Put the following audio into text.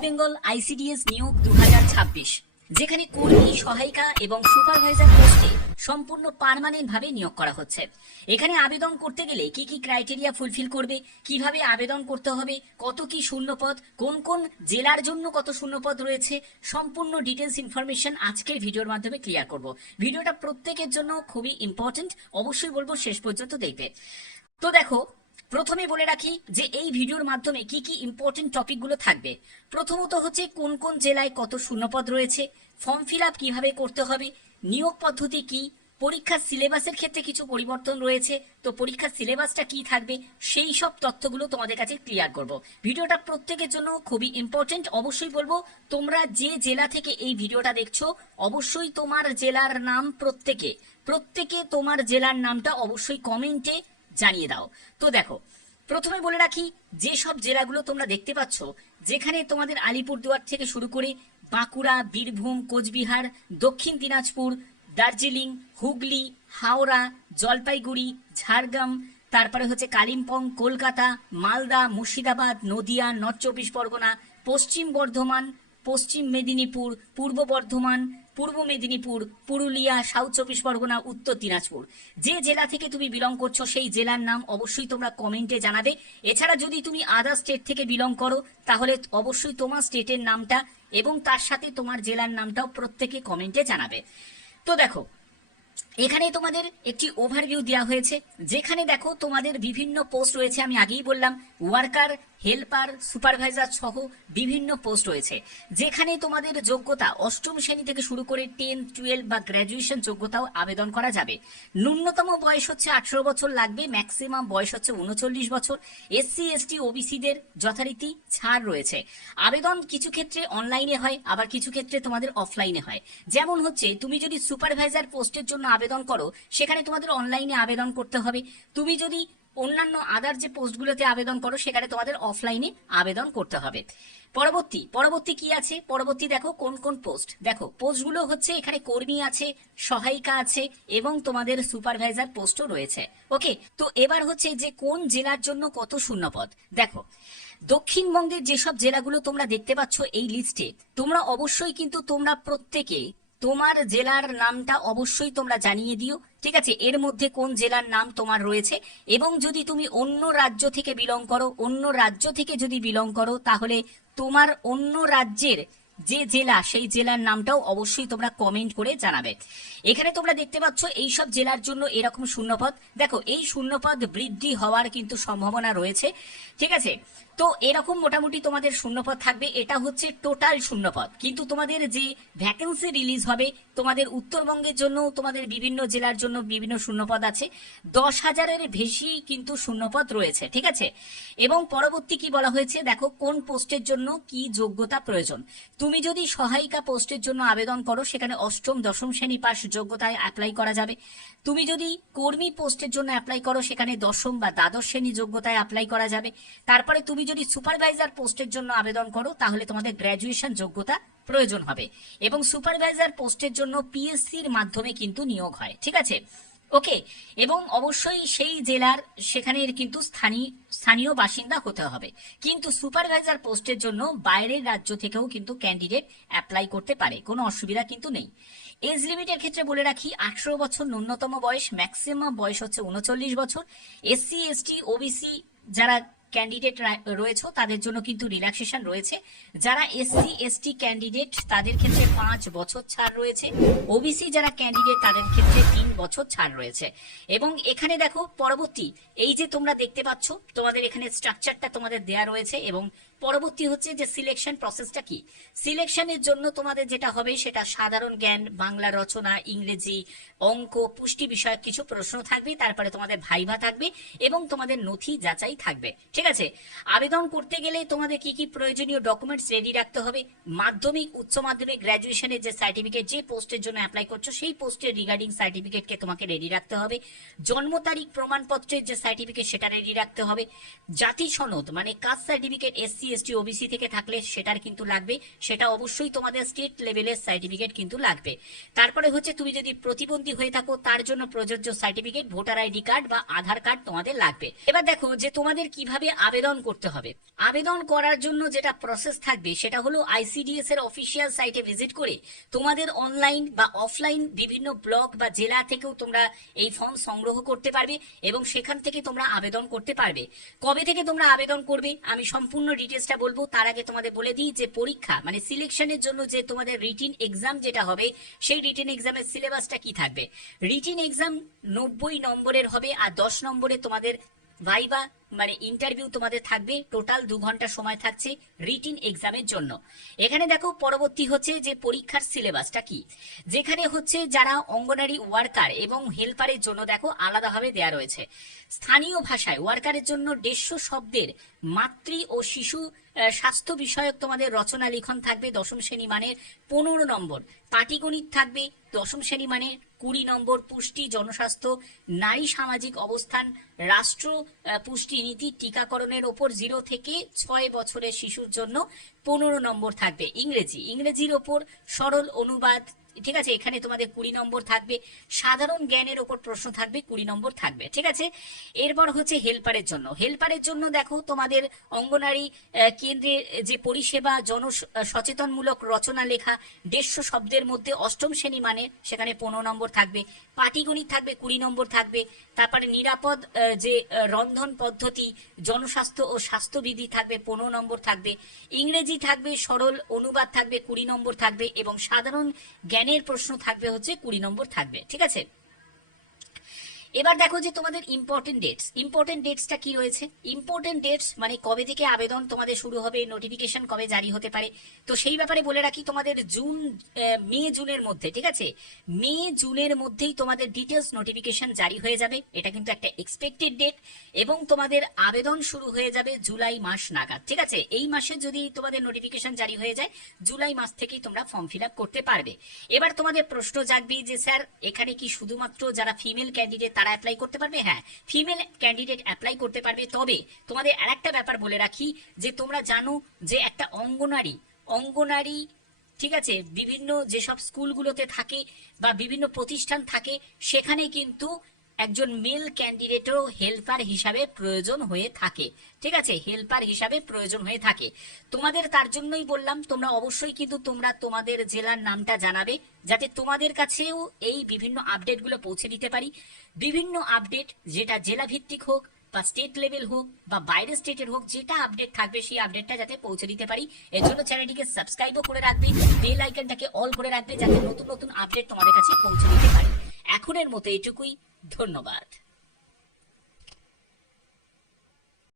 West Bengal ICDS নিয়োগ 2026, যেখানে কর্মী, সহায়িকা এবং সুপারভাইজার পোস্টে সম্পূর্ণ পার্মানেন্ট ভাবে নিয়োগ করা হচ্ছে। এখানে আবেদন করতে গেলে কি কি ক্রাইটেরিয়া ফুলফিল করবে, কিভাবে আবেদন করতে হবে, কত কি শূন্যপদ, কোন কোন জেলার জন্য কত শূন্যপদ রয়েছে, সম্পূর্ণ ডিটেলস ইনফরমেশন আজকের ভিডিওর মাধ্যমে ক্লিয়ার করব। ভিডিওটা প্রত্যেকের জন্য খুবই ইম্পর্টেন্ট, অবশ্যই বলবো শেষ পর্যন্ত দেখবে। তো দেখো, প্রথমে বলে রাখি যে এই ভিডিওর মাধ্যমে কি কি ইম্পর্টেন্ট টপিকগুলো থাকবে। প্রথমত হচ্ছে কোন কোন জেলায় কত শূন্যপদ রয়েছে, ফর্ম ফিল আপ কিভাবে করতে হবে, নিয়োগ পদ্ধতি কি, পরীক্ষার সিলেবাসের ক্ষেত্রে কিছু পরিবর্তন রয়েছে, তো পরীক্ষার সিলেবাসটা কি থাকবে, সেই সব তথ্যগুলো তোমাদের কাছে ক্লিয়ার করব। ভিডিওটা প্রত্যেকের জন্য খুবই ইম্পর্টেন্ট। অবশ্যই বলবো তোমরা যে জেলা থেকে এই ভিডিওটা দেখছো, অবশ্যই তোমার জেলার নাম প্রত্যেকে তোমার জেলার নামটা অবশ্যই কমেন্টে জানিয়ে দাও। তো দেখো, প্রথমে বলে রাখি যে সব জেলাগুলো তোমরা দেখতে পাচ্ছ, যেখানে তোমাদের আলিপুরদুয়ার থেকে শুরু করে বাঁকুড়া, বীরভূম, কোচবিহার, দক্ষিণ দিনাজপুর, দার্জিলিং, হুগলি, হাওড়া, জলপাইগুড়ি, ঝাড়গ্রাম, তারপরে হচ্ছে কালিম্পং, কলকাতা, মালদা, মুর্শিদাবাদ, নদিয়া, নর্থ চব্বিশ পরগনা, পশ্চিম বর্ধমান, পশ্চিম মেদিনীপুর, পূর্ব বর্ধমান, পূর্ব মেদিনীপুর, পুরুলিয়া, সাউথ চব্বিশ পরগনা, উত্তর দিনাজপুর, যে জেলা থেকে তুমি বিলং করছো সেই জেলার নাম অবশ্যই তোমরা কমেন্টে জানাবে। এছাড়া যদি তুমি আদার স্টেট থেকে বিলং করো তাহলে অবশ্যই তোমার স্টেটের নামটা এবং তার সাথে তোমার জেলার নামটাও প্রত্যেকে কমেন্টে জানাবে। তো দেখো, এখানে তোমাদের একটি ওভারভিউ দেওয়া হয়েছে, যেখানে দেখো তোমাদের বিভিন্ন পোস্ট রয়েছে। আমি আগেই বললাম ওয়ার্কার, হেল্পার, সুপারভাইজার সহ বিভিন্ন পোস্ট রয়েছে, যেখানে তোমাদের যোগ্যতা অষ্টম শ্রেণী থেকে শুরু করে 10, 12 বা গ্র্যাজুয়েশন যোগ্যতাও আবেদন করা যাবে। ন্যূনতম বয়স হচ্ছে 18 বছর লাগবে, ম্যাক্সিমাম বয়স হচ্ছে 39 বছর। এসসি, এসটি, ওবিসিদের যথারীতি ছাড় রয়েছে। আবেদন কিছু ক্ষেত্রে অনলাইনে হয়, আবার কিছু ক্ষেত্রে তোমাদের অফলাইনে হয়। যেমন হচ্ছে তুমি যদি সুপারভাইজার পোস্টের জন্য আবেদন করো, সেখানে তোমাদের অনলাইনে আবেদন করতে হবে। তুমি যদি অন্যান্য আদার যে পোস্টগুলোতে আবেদন করো, সেখানে তোমাদের অফলাইনে আবেদন করতে হবে। পরবর্তী কি আছে, পরবর্তী দেখো কোন কোন পোস্ট। দেখো পোস্টগুলো হচ্ছে এখানে কর্মী আছে, সহায়িকা আছে এবং তোমাদের সুপারভাইজার পোস্টও রয়েছে। ওকে, তো এবার হচ্ছে যে কোন জেলার জন্য কত শূন্যপদ। দেখো, দক্ষিণবঙ্গের যেসব জেলাগুলো তোমরা দেখতে পাচ্ছ এই লিস্টে, তোমরা অবশ্যই কিন্তু তোমরা প্রত্যেকে তোমার জেলার নামটা অবশ্যই তোমরা জানিয়ে দিও। ঠিক আছে, এর মধ্যে কোন জেলার নাম তোমার রয়েছে, এবং যদি তুমি অন্য রাজ্য থেকে বিলং করো তাহলে তোমার অন্য রাজ্যের যে জেলা সেই জেলার নামটাও অবশ্যই তোমরা কমেন্ট করে জানাবে। এখানে তোমরা দেখতে পাচ্ছ এই সব জেলার জন্য এরকম শূন্যপদ। দেখো, এই শূন্যপদ বৃদ্ধি হওয়ার কিন্তু সম্ভাবনা রয়েছে। ঠিক আছে, তো এরকম মোটামুটি তোমাদের শূন্যপদ থাকবে। এটা হচ্ছে টোটাল শূন্যপদ, কিন্তু তোমাদের যে ভ্যাকেন্সি রিলিজ হবে তোমাদের উত্তরবঙ্গের জন্য, তোমাদের বিভিন্ন জেলার জন্য বিভিন্ন শূন্যপদ আছে। 10,000-এর বেশি কিন্তু শূন্যপদ রয়েছে। ঠিক আছে, এবং পরবর্তী কি বলা হয়েছে, দেখো কোন পোস্টের জন্য কি যোগ্যতা প্রয়োজন। তুমি যদি সহায়িকা পোস্টের জন্য আবেদন করো, সেখানে অষ্টম, দশম শ্রেণী পাস যোগ্যতায় অ্যাপ্লাই করা যাবে। তুমি যদি কর্মী পোস্টের জন্য অ্যাপ্লাই করো, সেখানে দশম বা দ্বাদশ শ্রেণী যোগ্যতায় অ্যাপ্লাই করা যাবে। তারপরে তুমি যদি সুপারভাইজার পোস্টের জন্য আবেদন করো, তাহলে তোমাদের গ্র্যাজুয়েশন যোগ্যতা প্রয়োজন হবে। এবং সুপারভাইজার পোস্টের জন্য পিএসসির মাধ্যমে কিন্তু নিয়োগ হয়। ঠিক আছে, ওকে, এবং অবশ্যই সেই জেলার সেখানের কিন্তু স্থানীয় বাসিন্দা হতে হবে। কিন্তু সুপারভাইজার পোস্টের জন্য বাইরের রাজ্য থেকেও কিন্তু ক্যান্ডিডেট অ্যাপ্লাই করতে পারে, কোনো অসুবিধা কিন্তু নেই। এজ লিমিটের ক্ষেত্রে বলে রাখি 18 বছর ন্যূনতম বয়স, ম্যাক্সিমাম বয়স হচ্ছে 39 বছর। এসসি, এসটি, ওবিসি যারা ক্যান্ডিডেট রয়েছে তাদের জন্য কিন্তু রিল্যাক্সেশন রয়েছে। যারা এসসি, এসটি ক্যান্ডিডেট তাদের ক্ষেত্রে 5 বছর ছাড় রয়েছে। ওবিসি যারা ক্যান্ডিডেট তাদের ক্ষেত্রে 3 বছর ছাড় রয়েছে। এবং এখানে দেখো পরবর্তী, এই যে তোমরা দেখতে পাচ্ছ তোমাদের এখানে স্ট্রাকচারটা তোমাদের দেয়া রয়েছে। এবং পরবর্তী হচ্ছে যে সিলেকশন প্রসেসটা কি। সিলেকশনের জন্য তোমাদের যেটা হবে সেটা সাধারণ জ্ঞান, বাংলা রচনা, ইংরেজি, অঙ্ক, পুষ্টি বিষয়ক কিছু প্রশ্ন থাকবে। তারপরে তোমাদের ভাইভা থাকবে এবং তোমাদের নথি যাচাই থাকবে। ঠিক আছে, আবেদন করতে গেলে তোমাদের কি কি প্রয়োজনীয় ডকুমেন্টস রেডি রাখতে হবে। মাধ্যমিক, উচ্চ মাধ্যমিক, গ্র্যাজুয়েশনের যে সার্টিফিকেট, যে পোস্টের জন্য অ্যাপ্লাই করছো সেই পোস্টের রিগার্ডিং সার্টিফিকেটকে তোমাকে রেডি রাখতে হবে। জন্ম তারিখ প্রমাণপত্রের যে সার্টিফিকেট সেটা রেডি রাখতে হবে। জাতি সনদ মানে caste certificate, SC, ST OBC থেকে থাকলে সেটার কিন্তু লাগবে, সেটা অবশ্যই তোমাদের স্টেট লেভেলের সার্টিফিকেট কিন্তু লাগবে। তারপরে হচ্ছে তুমি যদি প্রতিবন্ধী হয়ে থাকো তার জন্য প্রযোজ্য সার্টিফিকেট, ভোটার আইডি কার্ড বা আধার কার্ড তোমাদের লাগবে। এবার দেখো যে তোমাদের কিভাবে আবেদন করতে হবে। আবেদন করার জন্য যেটা প্রসেস থাকবে সেটা হলো আইসিডিএস এর অফিসিয়াল সাইটে ভিজিট করে তোমাদের অনলাইন বা অফলাইন বিভিন্ন ব্লক বা জেলা থেকেও তোমরা এই ফর্ম সংগ্রহ করতে পারবে এবং সেখান থেকে তোমরা আবেদন করতে পারবে। কবে থেকে তোমরা আবেদন করবে আমি সম্পূর্ণ ডিটেলসটা বলবো, তার আগে তোমাদের বলে দিই যে পরীক্ষা মানে সিলেকশনের জন্য যে তোমাদের রিটিন এক্সাম যেটা হবে সেই রিটিন এক্সামের সিলেবাসটা কি থাকবে। রিটিন এক্সাম 90 নম্বরের হবে আর 10 নম্বরে তোমাদের ভাইবা মানে ইন্টারভিউ তোমাদের থাকবে। টোটাল 2 ঘন্টা সময় থাকছে রিটিন এক্সামের জন্য। এখানে দেখো পরবর্তী হচ্ছে যে পরীক্ষার সিলেবাসটা কি, যেখানে হচ্ছে যারা অঙ্গনারী ওয়ার্কার এবং হেল্পারের জন্য দেখো আলাদাভাবে দেয়া রয়েছে। স্থানীয় ভাষায় ওয়ার্কারের জন্য 150 শব্দের মাতৃ ও শিশু স্বাস্থ্য বিষয়ক তোমাদের রচনা লিখন থাকবে 10ম শ্রেণী মানের 15 নম্বর। পাটিগণিত থাকবে 10ম শ্রেণী মানের 20 নম্বর। পুষ্টি, জনস্বাস্থ্য, নারী সামাজিক অবস্থান, রাষ্ট্র পুষ্টি নীতি, টিকাকরণের ওপর 0 থেকে 6 বছরের শিশুর জন্য 15 নম্বর থাকবে। ইংরেজির ওপর সরল অনুবাদ, ঠিক আছে, এখানে তোমাদের 20 নম্বর থাকবে। সাধারণ জ্ঞানের ওপর প্রশ্ন থাকবে 20 নম্বর থাকবে, ঠিক আছে। এরপর হচ্ছে হেল্পারের জন্য দেখো তোমাদের অঙ্গনারী কেন্দ্রে যে পরিষেবা সচেতনমূলক রচনা লেখা 150 শব্দের মধ্যে 8ম শ্রেণী মানে সেখানে 15 নম্বর থাকবে। পাটিগণিত থাকবে 20 নম্বর থাকবে। তারপরে নিরাপদ যে রন্ধন পদ্ধতি, জনস্বাস্থ্য ও স্বাস্থ্যবিধি থাকবে 15 নম্বর থাকবে। ইংরেজি থাকবে, সরল অনুবাদ থাকবে 20 নম্বর থাকবে এবং সাধারণ জ্ঞানের প্রশ্ন থাকবে হচ্ছে 20 নম্বর থাকবে, ঠিক আছে। এবার দেখো যে তোমাদের ইম্পর্টেন্ট ডেটসটা কি রয়েছে। ইম্পর্টেন্ট ডেটস মানে কবে থেকে আবেদন তোমাদের শুরু হবে, নোটিফিকেশন কবে জারি হতে পারে, তো সেই ব্যাপারে বলে রাখি তোমাদের মে জুনের মধ্যে, ঠিক আছে, মে জুনের মধ্যেই তোমাদের ডিটেলস নোটিফিকেশন জারি হয়ে যাবে। এটা কিন্তু একটা এক্সপেক্টেড ডেট এবং তোমাদের আবেদন শুরু হয়ে যাবে জুলাই মাস নাগাদ, ঠিক আছে। এই মাসে যদি তোমাদের নোটিফিকেশন জারি হয়ে যায় জুলাই মাস থেকেই তোমরা ফর্ম ফিল আপ করতে পারবে। এবার তোমাদের প্রশ্ন জাগবে যে স্যার এখানে কি শুধুমাত্র যারা ফিমেল ক্যান্ডিডেট তারা অ্যাপ্লাই করতে পারবে? হ্যাঁ, ফিমেল ক্যান্ডিডেট অ্যাপ্লাই করতে পারবে। তবে তোমাদের আরেকটা ব্যাপার বলে রাখি যে তোমরা জানো যে একটা অঙ্গনারী ঠিক আছে বিভিন্ন যেসব স্কুলগুলোতে থাকে বা বিভিন্ন প্রতিষ্ঠান থাকে সেখানে কিন্তু একজন মেল ক্যান্ডিডেটও হেল্পার হিসাবে প্রয়োজন হয়ে থাকে, ঠিক আছে, হেল্পার হিসাবে প্রয়োজন হয়ে থাকে। তোমাদের তার জন্যই বললাম তোমরা অবশ্যই কিন্তু তোমরা তোমাদের জেলার নামটা জানাবে যাতে তোমাদের কাছেও এই বিভিন্ন আপডেটগুলো পৌঁছে দিতে পারি। বিভিন্ন আপডেট যেটা জেলা ভিত্তিক হোক বা স্টেট লেভেল হোক বা বাইরের স্টেটের হোক, যেটা আপডেট থাকবে সেই আপডেটটা যাতে পৌঁছে দিতে পারি। এর জন্য চ্যানেলটিকে সাবস্ক্রাইবও করে রাখবে, বেল আইকনটাকে অল করে রাখবে যাতে নতুন নতুন আপডেট তোমাদের কাছে পৌঁছে দিতে পারি। এখনের মতো এটুকুই, ধন্যবাদ।